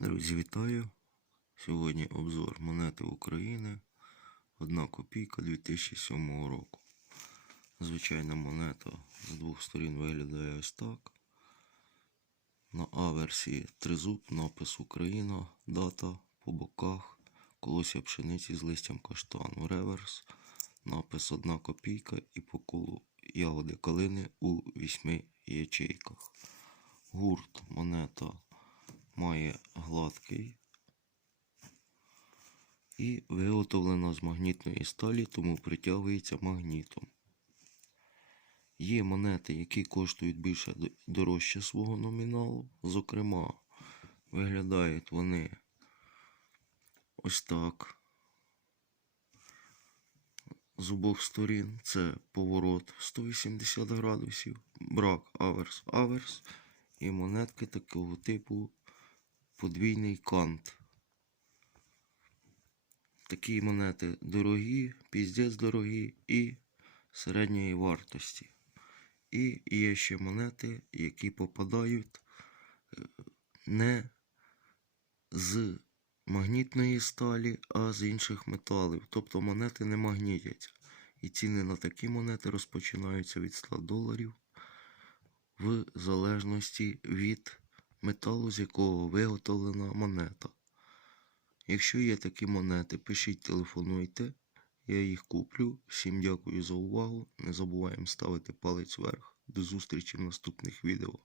Друзі, вітаю! Сьогодні обзор монети України. Одна копійка 2007 року. Звичайна монета з двох сторін виглядає ось так. На А-версії тризуб, напис Україна, дата по боках, колосся пшениці з листям каштану, реверс, напис 1 копійка і по колу ягоди калини у вісьми ячейках. Гурт монета має гладкий і виготовлена з магнітної сталі, тому притягується магнітом. Є монети, які коштують більше дорожче свого номіналу. Зокрема, виглядають вони ось так. З обох сторін це поворот 180 градусів, брак аверс аверс і монетки такого типу подвійний кант. Такі монети дорогі, піздець дорогі і середньої вартості. І є ще монети, які попадають е, не з магнітної сталі, а з інших металів. Тобто монети не магнітяться. І ціни на такі монети розпочинаються від 100 доларів в залежності від металу, з якого виготовлена монета. Якщо є такі монети, пишіть, телефонуйте, я їх куплю. Всім дякую за увагу. Не забуваємо ставити палець вверх. До зустрічі в наступних відео.